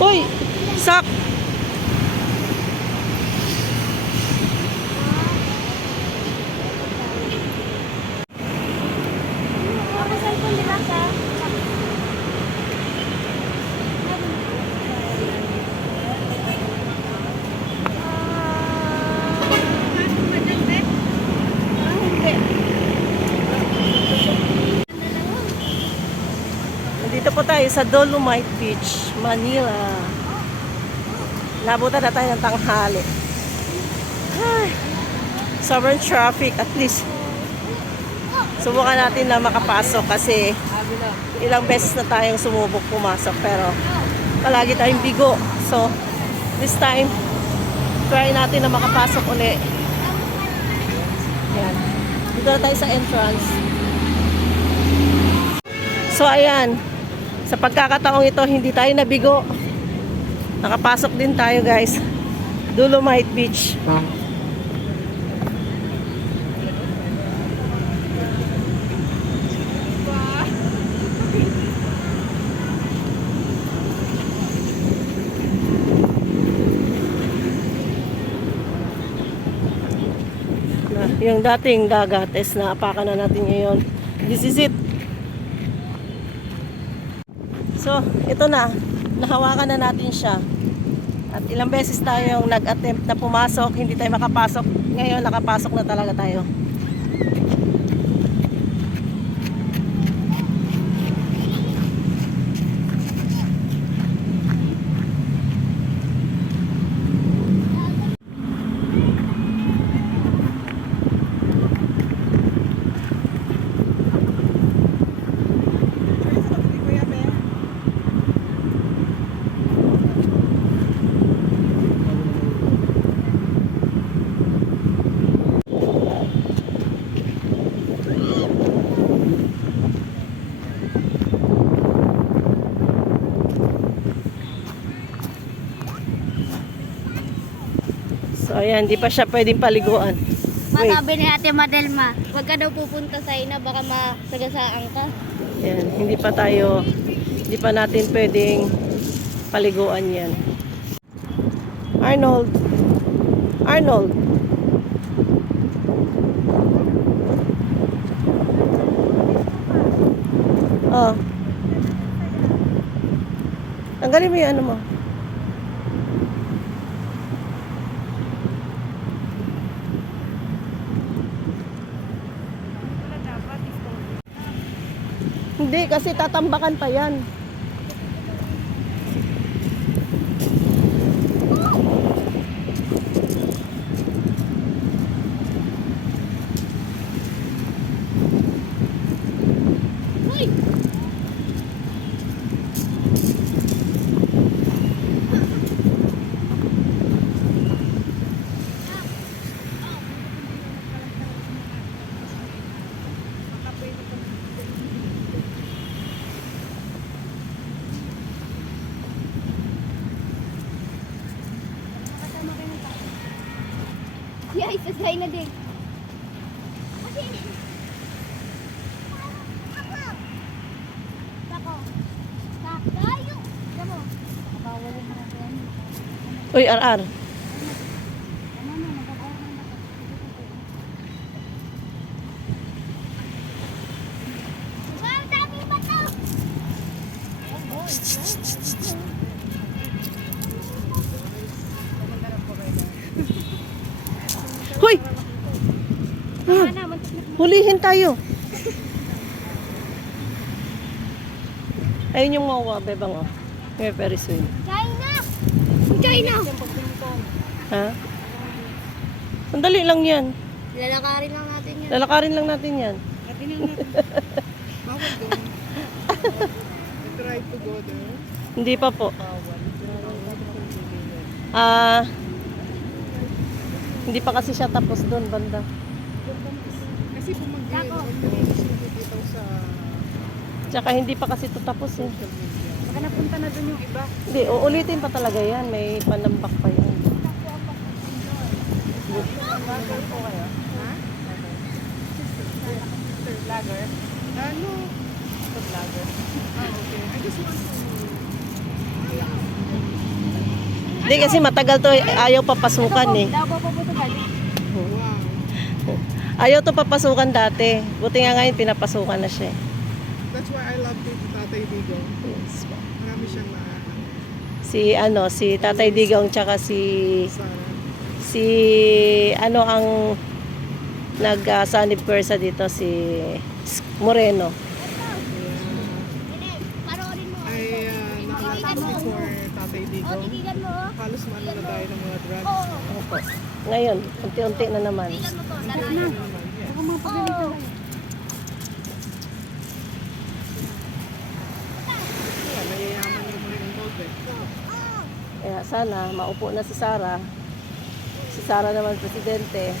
Uy! Sak! Nandito po tayo sa Dolomite Beach, Manila. Nabutan na tayo ng tanghali. Ay, sobrang traffic. At least, subukan natin na makapasok kasi ilang beses na tayong sumubok pumasok pero palagi tayong bigo. So, this time, try natin na makapasok uli. Yan. Dito na tayo sa entrance. So, ayan. Sa pagkakataong ito, hindi tayo nabigo. Nakapasok din tayo, guys. Dolomite Beach. Yung dating dagat is naapakan na natin ngayon. This is it. So, ito na. Nahawakan na natin siya. At ilang beses tayong nag-attempt na pumasok, hindi tayo makapasok. Ngayon, nakapasok na talaga tayo. So, ayan, hindi pa siya pwedeng paliguan. Wait, Masabi ni Ate Madelma, huwag ka daw pupunta sa ina, baka masagasaan ka. Yan, hindi pa tayo, hindi pa natin pwedeng paliguan yan. Arnold. Arnold. Oh. Tanggalin mo yung ano mo. Hindi, kasi tatambakan pa yan. Yay, sasay na din. Uy, ar-ar. Ano na, nagbabaw na ako. Wow, dami pa to. Hoy! Ah, hulihin tayo. Ayun yung mga bebang oh. May very swim. China! China! Ha? Sandali lang yan. Lalakarin lang natin yan. Lalakarin lang natin yan. Try to go there. Hindi pa po. Ah, hindi pa kasi siya tapos doon banda. Kasi mag Ako. dito sa Tsaka hindi pa kasi ito tapos eh. Baka napunta na dun yung iba. Hindi, uulitin pa talaga yan. May panambak pa yan. Vlogger po kayo? Ha? Vlogger? Ano? Sa vlogger? Ah, okay. I just want to... Hindi kasi matagal to, ayaw papasukan eh po po ito galing. Wow. Ayaw to papasukan dati. Buti nga ngayon pinapasukan na siya. eh. That's why I love Tito Tatay Digo. Marami siyang na Si ano, si Tatay Digong tsaka si sa si ano ang nag uh, sanib persa dito si Moreno. Ay uh, nakakatawa before Tatay Digo. Tigigan mo. oh. Halos maano na tayo ng mga drugs. Oo. Opo. Ngayon, unti-unti na naman. Tigigan mo to. Lalayo. Yes. Oo. Nayayaman yung mga involved eh. Kaya sana maupo na si Sara. Si Sara naman presidente.